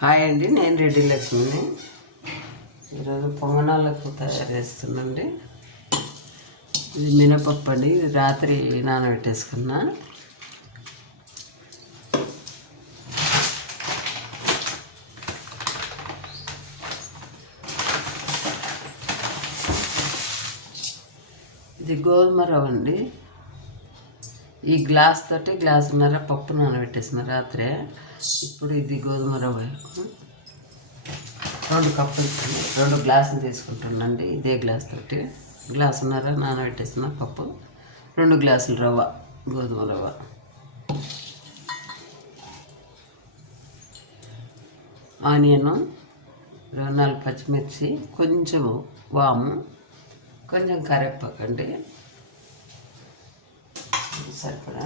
Hi అండి, నేను రెడ్డి లక్ష్మిని. ఈరోజు పొంగనాలకు తయారు చేస్తున్నాండి. ఇది మినపప్పు అండి, ఇది రాత్రి నానబెట్టేసుకున్నా. ఇది గోధుమ రవ్వ అండి. ఈ గ్లాస్ తోటి గ్లాసున్నర పప్పు నానబెట్టేసిన రాత్రే. ఇప్పుడు ఇది గోధుమ రవ్వ 2 కప్పులు 2 గ్లాసులు తీసుకుంటున్నాండి. ఇదే గ్లాస్ తోటి గ్లాసున్నర నానబెట్టేసిన పప్పు, 2 గ్లాసులు రవ్వ, గోధుమ రవ్వ. ఆనియను, 4 పచ్చిమిర్చి, కొంచెం వాము, కొంచెం కరివేపాకు అండి, సరిపడా.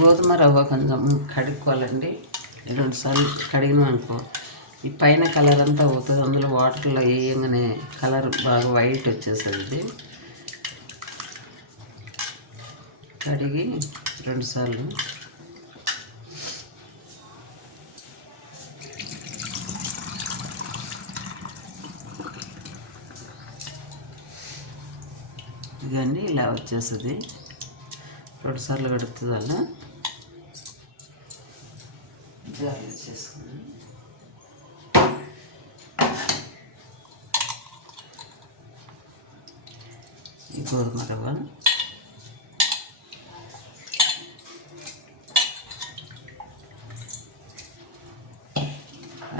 గోధుమ రవ్వ కొంచెం కడుక్కోవాలండి. 2 సార్లు కడిగినాం అనుకో, ఈ పైన కలర్ అంతా పోతుంది. అందులో వాటర్లో వేయగానే కలర్ బాగా వైట్ వచ్చేస్తుంది. ఇది కడిగి 2 సార్లు ఇవన్నీ ఇలా వచ్చేస్తుంది. 2 సార్లు కడుగుతుంది. అలా జాలి చేసుకుని ఈ గోధుమ రవ్వ,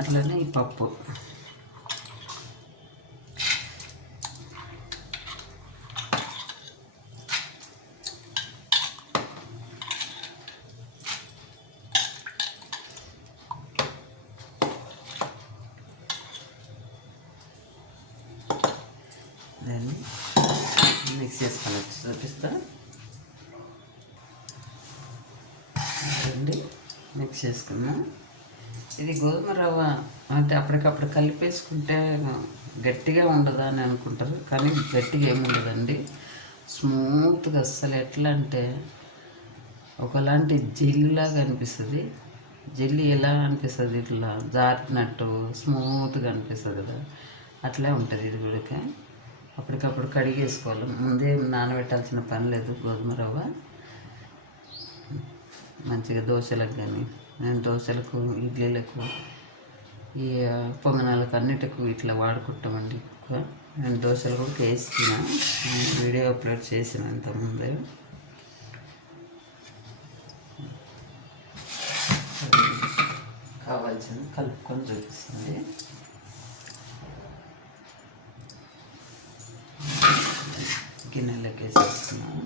అట్లనే ఈ పప్పు, దాన్ని మిక్స్ చేసుకొని చూపిస్తా అండి. మిక్స్ చేసుకున్నా. ఇది గోధుమ రవ్వ అంటే అప్పటికప్పుడు కలిపేసుకుంటే గట్టిగా ఉండదా అని అనుకుంటారు, కానీ గట్టిగా ఏమి ఉండదండి. స్మూత్గా, అస్సలు ఎట్లా అంటే ఒకలాంటి జెల్లీలాగా అనిపిస్తుంది. జెల్లీ ఎలా అనిపిస్తుంది, ఇట్లా జారినట్టు స్మూత్గా అనిపిస్తుంది కదా, అట్లే ఉంటుంది ఇది కూడా. అప్పటికప్పుడు కడిగేసుకోవాలి, ముందే నానబెట్టాల్సిన పని లేదు. గోధుమ రవ్వ మంచిగా దోశలకు కానీ, నేను దోశలకు, ఇడ్లీలకు, ఈ పొంగనాలకు అన్నిటికీ ఇట్లా వాడుకుంటామండి ఎక్కువ. నేను దోశలు కూడా వేసిన వీడియో అప్లోడ్ చేసిన ఇంతకుముందే. కావాల్సింది కలుపుకొని చూపిస్తుంది. గిన్నెలోకి వేసేస్తున్నాను.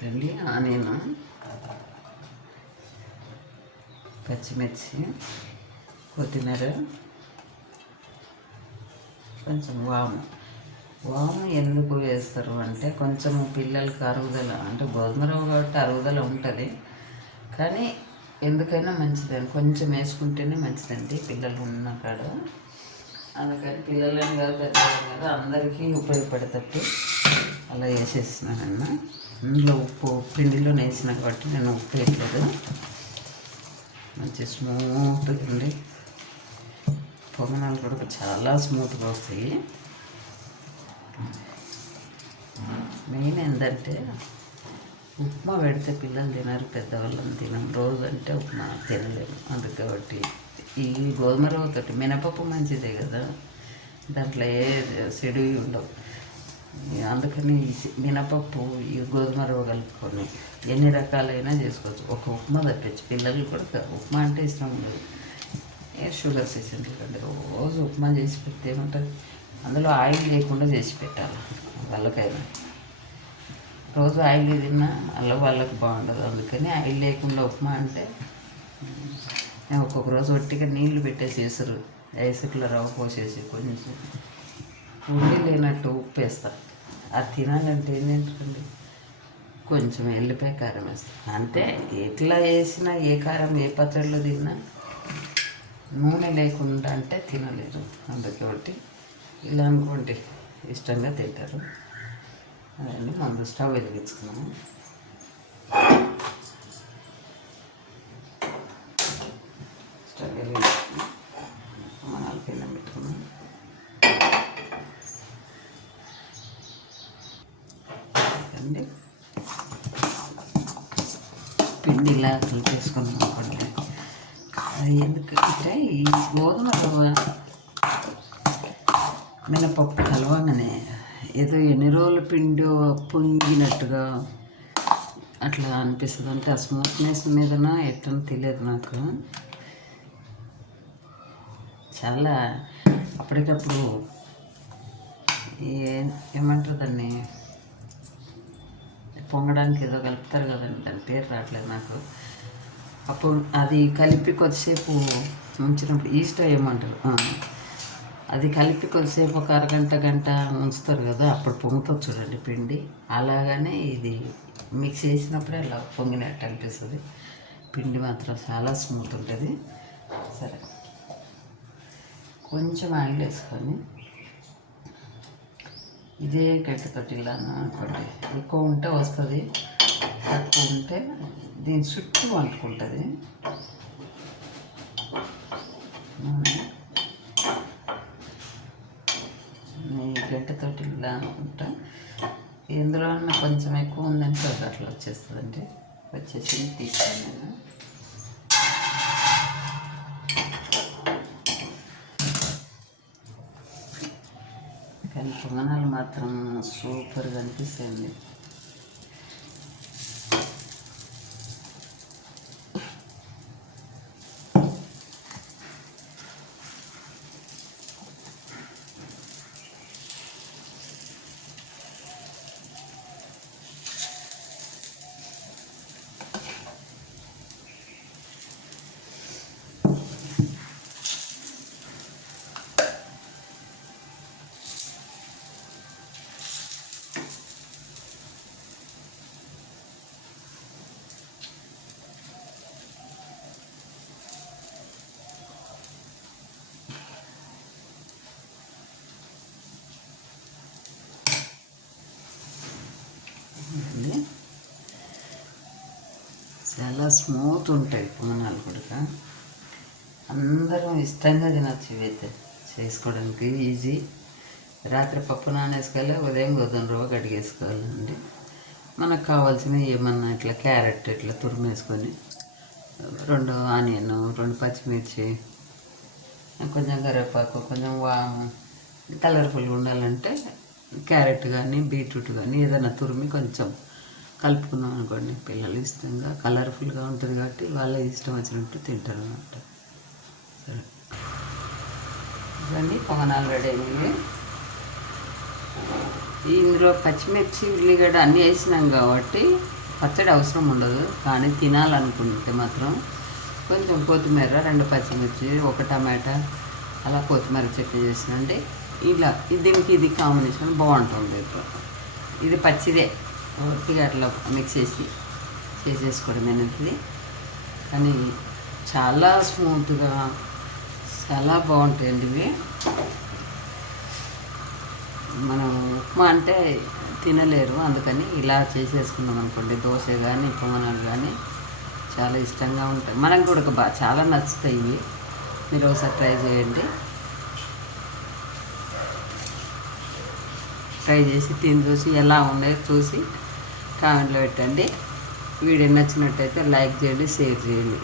రండి, ఆనియన్, పచ్చిమిర్చి, కొత్తిమీర, కొంచెం వాము. వాము ఎందుకు వేస్తారు అంటే కొంచెం పిల్లలకి అరుగుదల, అంటే గోధుమ రవ్వ కాబట్టి అరుగుదల ఉంటుంది, కానీ ఎందుకైనా మంచిదండి, కొంచెం వేసుకుంటేనే మంచిదండి పిల్లలు ఉన్న కాడ. అందుకని పిల్లలని కాదు, పెద్దవాళ్ళు కాదు, అందరికీ ఉపయోగపడేటట్టు అలా వేసేస్తున్నానన్న. ఇందులో ఉప్పు పిండిలో వేసిన కాబట్టి నేను ఉప్పు వేయట్లేదు. మంచి స్మూత్గా ఉండి పొంగనాలు కూడా చాలా స్మూత్గా వస్తాయి. మెయిన్ ఏంటంటే ఉప్మా పెడితే పిల్లలు తినరు, పెద్దవాళ్ళని తినం. రోజు అంటే ఉప్మా తినలేము. అందుకు కాబట్టి ఈ గోధుమ రవ్వతోటి, మినపప్పు మంచిదే కదా, దాంట్లో ఏ చెడు ఉండవు. అందుకని మినపప్పు, ఈ గోధుమ రవ్వ కలుపుకొని ఎన్ని రకాలైనా చేసుకోవచ్చు. ఒక ఉప్మా తప్పించి పిల్లలు కూడా ఉప్మా అంటే ఇష్టం ఉండదు. షుగర్ పేషెంట్లు కంటే రోజు ఉప్మా చేసి పెడితే ఏమంటుంది, అందులో ఆయిల్ లేకుండా చేసి పెట్టాలి వాళ్ళకైనా. రోజు ఆయిల్ తిన్నా అలా వాళ్ళకి బాగుండదు. అందుకని ఆయిల్ లేకుండా ఉప్మా అంటే ఒక్కొక్క రోజు ఒట్టిగా నీళ్లు పెట్టేసి ఎసురు ఐసుకులో రవ్వ పోసేసి కొంచెం ఉండి లేనట్టు ఉప్పు వేస్తారు. అది తినాలంటే ఏం తింటారండి, కొంచెం ఎల్లిపాయ కారం వేస్తాం. అంటే ఎట్లా వేసినా ఏ కారం ఏ పచ్చడిలో తిన్నా నూనె లేకుండా అంటే తినలేరు. అందుకే ఇలా అనుకోండి ఇష్టంగా తింటారు. అదండి ముందు స్టవ్ వెలిగించుకున్నాము. స్టవ్ వెలిగించుకున్నాం, మనాలు పిండం పెట్టుకున్నాం. అండి పిండి ఇలా కలిపేసుకున్నాం అనుకోండి. అది ఎందుకంటే ఈ గోధుమ రవ్వ మినపప్పు కలవగానే ఏదో ఎన్ని రోజుల పిండి పొంగినట్టుగా అట్లా అనిపిస్తుంది. అంటే ఆ స్మూత్నెస్ మీదన ఎట్టని తెలియదు నాకు. చాలా అప్పటికప్పుడు ఏమంటారు దాన్ని, పొంగడానికి ఏదో కలుపుతారు కదండి, దాని పేరు రావట్లేదు నాకు. అప్పుడు అది కలిపి కొద్దిసేపు ఉంచినప్పుడు ఈస్ట్ ఏమంటారు, అది కలిపి కొద్దిసేపు ఒక గంట ఉంచుతారు కదా, అప్పుడు పొంగుతుంది చూడండి పిండి. అలాగనే ఇది మిక్స్ చేసినప్పుడే అలా పొంగినట్టు అనిపిస్తుంది. పిండి మాత్రం చాలా స్మూత్ ఉంటుంది. సరే, కొంచెం ఆయిల్ వేసుకొని ఇదే గట్టితోటి ఇలా అనుకోండి. ఎక్కువ ఉంటే వస్తుంది, తక్కువ ఉంటే దీని చుట్టూ అంటుకుంటుంది. ఈ గంటతోటి ఇలా అనుకుంటా, ఎందులో కొంచెం ఎక్కువ ఉందంటే అది అట్లా వచ్చేస్తుందండి. వచ్చేసి తీస్తాను నేను. కానీ పొంగనాలు మాత్రం సూపర్గా అనిపిస్తాయండి. చాలా స్మూత్ ఉంటాయి పొంగనాలు కూడా. అందరం ఇష్టంగా తినచ్చు. ఇవైతే చేసుకోవడానికి ఈజీ. రాత్రి పప్పు నానేసుకోవాలి, ఉదయం గోధుమ రవ్వ కడిగేసుకోవాలండి. మనకు కావాల్సినవి ఏమన్నా ఇట్లా క్యారెట్ ఇట్లా తురిమేసుకొని, 2 ఆనియన్, 2 పచ్చిమిర్చి, కొంచెం కరివేపాకు, కొంచెం వాము, కలర్ఫుల్గా ఉండాలంటే క్యారెట్ కానీ బీట్రూట్ కానీ ఏదైనా తురిమి కొంచెం కలుపుకున్నాం అనుకోండి, పిల్లలు ఇష్టంగా కలర్ఫుల్గా ఉంటుంది కాబట్టి వాళ్ళ ఇష్టం వచ్చినట్టు తింటారు అన్నమాట. సరే, ఇవన్నీ పొంగనాలు రెడీ అయినవి. ఇందులో పచ్చిమిర్చి ఉల్లిగడ్డ అన్నీ వేసినాం కాబట్టి పచ్చడి అవసరం ఉండదు. కానీ తినాలనుకుంటే మాత్రం కొంచెం కొత్తిమీర, 2 పచ్చిమిర్చి, 1 టమాటా అలా కొత్తిమీర చెట్టు చేసినండి. ఇలా దీనికి ఇది కాంబినేషన్ బాగుంటుంది. ఇది పచ్చిదే, ఒట్టిగా అట్లా మిక్స్ చేసేసుకోవడమేనది. కానీ చాలా స్మూత్గా చాలా బాగుంటాయండి ఇవి. మనం ఉప్మా అంటే తినలేరు, అందుకని ఇలా చేసేసుకున్నాం అనుకోండి, దోశ కానీ పొంగనాలు కానీ చాలా ఇష్టంగా ఉంటాయి. మనకు కూడా చాలా నచ్చుతాయి ఇవి. మీరు ఒకసారి ట్రై చేయండి. ట్రై చేసి తిని చూసి ఎలా ఉన్నాయో చూసి కామెంట్లో పెట్టండి. వీడియో నచ్చినట్టయితే లైక్ చేయండి, షేర్ చేయండి.